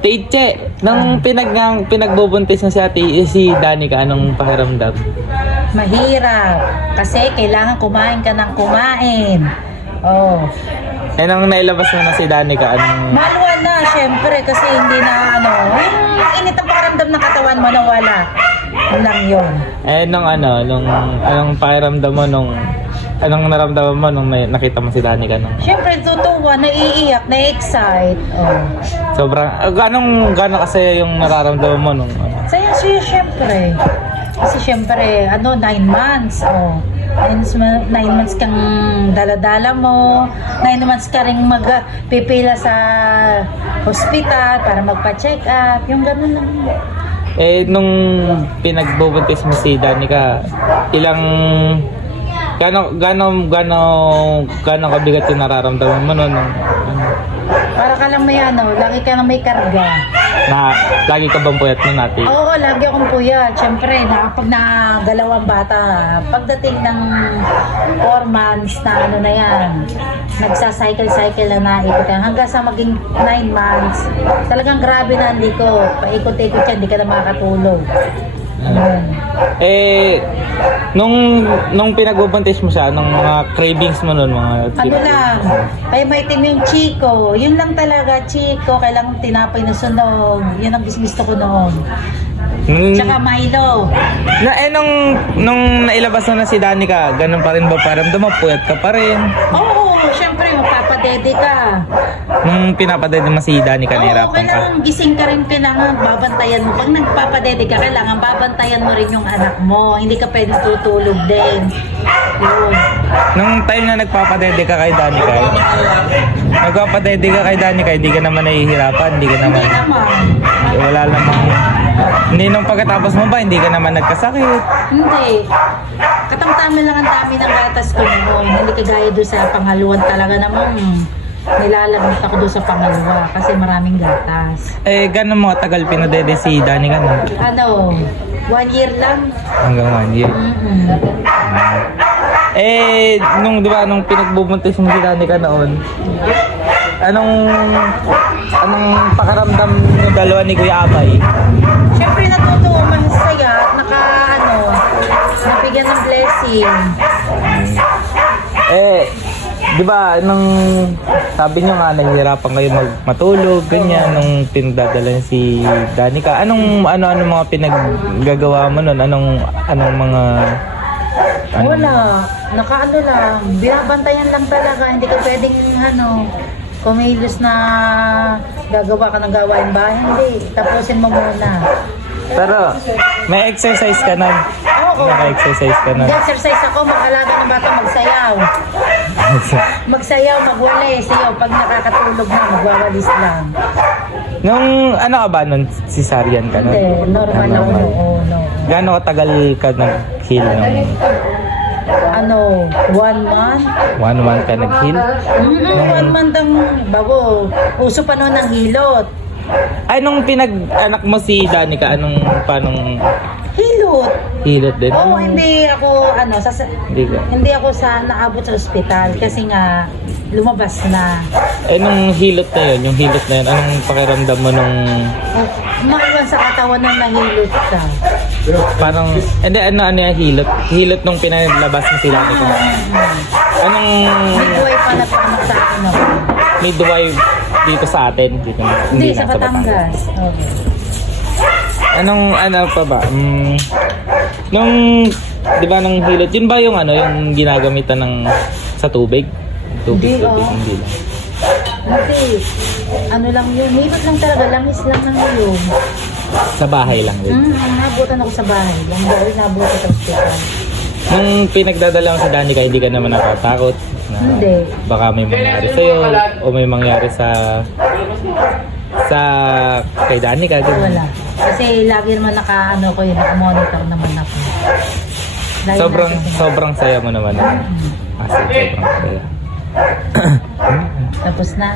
Teache, nung pinagbubuntis na si ate, si Danica, anong pakiramdam? Mahirap. Kasi kailangan kumain ka ng kumain. Oh. Eh, nung nailabas mo na si Danica, anong... Maluwan na, syempre, kasi hindi na yung init ang pakiramdam ng katawan mo na wala. Yun lang yun. Eh, anong pakiramdam mo anong naramdaman mo nung nakita mo si Danica nung... Syempre, tutuwa, naiiyak, na-excite. Oh. Sobrang, gano'ng kasi yung nararamdaman mo nung... Saya, syempre. Kasi syempre, 9 months. Oh. 9 months kang daladala mo. 9 months ka rin magpipila sa hospital para magpa-check up. Yung gano'n lang. Eh, nung pinagbubuntis mo si Danica, gano'ng kabigat yung nararamdaman mo nun? Para ka lang may lagi ka lang may karga. Na, lagi ka bang puyat nun ate? Oo, lagi akong puyat. Siyempre, pag nagalaw ang bata, pagdating ng 4 months na na yan, nagsacycle-cycle na naikot yan. Hanggang sa maging 9 months, talagang grabe na hindi ko. Paikot-ikot yan, hindi ka na makakatulog. Eh, nung pinagbubuntis mo siya, nung mga cravings mo nun, mga... Lang, kaya may itim yung Chico. Yun lang talaga, Chico. Kailangan tinapay na sunog. Yun ang gusto ko noon. Tsaka Milo. Nung nailabas mo na si Danica, ganun pa rin ba paramdam mo? Puyat ka pa rin? Oo, syempre, magpapadede ka. Nung pinapadede mo si Danica, nahirapan ka? Kailangan gising ka rin, kailangan babantayan mo. Pag nagpapadede ka, kailangan babantayan mo rin yung anak mo. Hindi ka pwede tutulog din. Yun. Nung time na nagpapadede ka kay Danica, hindi ka naman nahihirapan, hindi ka naman... Hindi naman. Wala namang... Hindi nung pagkatapos mo ba, hindi ka naman nagkasakit? Hindi. Katamtaman lang ang dami ng gatas ko noon. Hindi kagaya doon sa pangaluan talaga namang nilalagot ako doon sa pangalawa kasi maraming gatas. Eh, gano'n mga tagal pinadede si Danica no? 1 year lang. Hanggang 1 year. Eh, nung pinagbubuntis mo si Danica noon, anong pakaramdam ng dalawa ni Kuya Abay? Siyempre natutuwa, masaya at nabigyan ng blessing. Eh, di ba, nung sabi niyo nga, nahihirapan kayo matulog, ganyan, nung pinagdadala niya si Danica. Ano mga pinaggagawa mo nun? Anong mga... Wala. Lang. Binabantayan lang talaga. Hindi ka pwedeng kumilos na gagawa ka ng gawain bahay. Hindi. Tapusin mo muna. Pero, may exercise ka nun? Oo. Naka-exercise ka nun? Exercise ako, mag-alaga ng bata, magsayaw. Magsayaw, magwalis. Sayaw, pag nakakatulog na, magwawalis lang. Nung ka ba nun? Cesarean ka nun? Hindi, normal lang. Oo, no. Gaano katagal ka nag-heal nung... 1 month? 1 month ka nag-heal? 1 month ang bago. Uso pa noon ng hilot. Ay, nung pinag-anak mo si Danica, paanong Hilot? hilot din? Oo, hindi ako, Hindi ka. naabot sa ospital kasi nga lumabas na. Eh, nung hilot na yun, anong pakiramdam mo nung... Maiwan sa katawan na nahilot ka. Parang, hindi, ano yung hilot? Hilot nung pinalabas mo si Danica. Anong... Midwife pa nagpanak sa akin ako. Midwife dito sa atin? Hindi, sa Batangas. Okay. Ano pa ba? Nung, di ba nung hilot, yun ba yung yung ginagamitan sa tubig? Hindi, Hindi lang. Hindi. Lang yun. Hilot lang talaga. Langis lang ng yun. Sa bahay lang din. Nabutan ako sa bahay. Nabutan sa hospital. Nung pinagdadala mo sa Danica, hindi ka naman natatakot? Hindi. Baka may mangyari sa'yo o may mangyari sa kay Danica. Wala. Kasi lagi naman naka-monitor naman ako. Sobrang saya mo naman. Sobrang saya. Tapos na.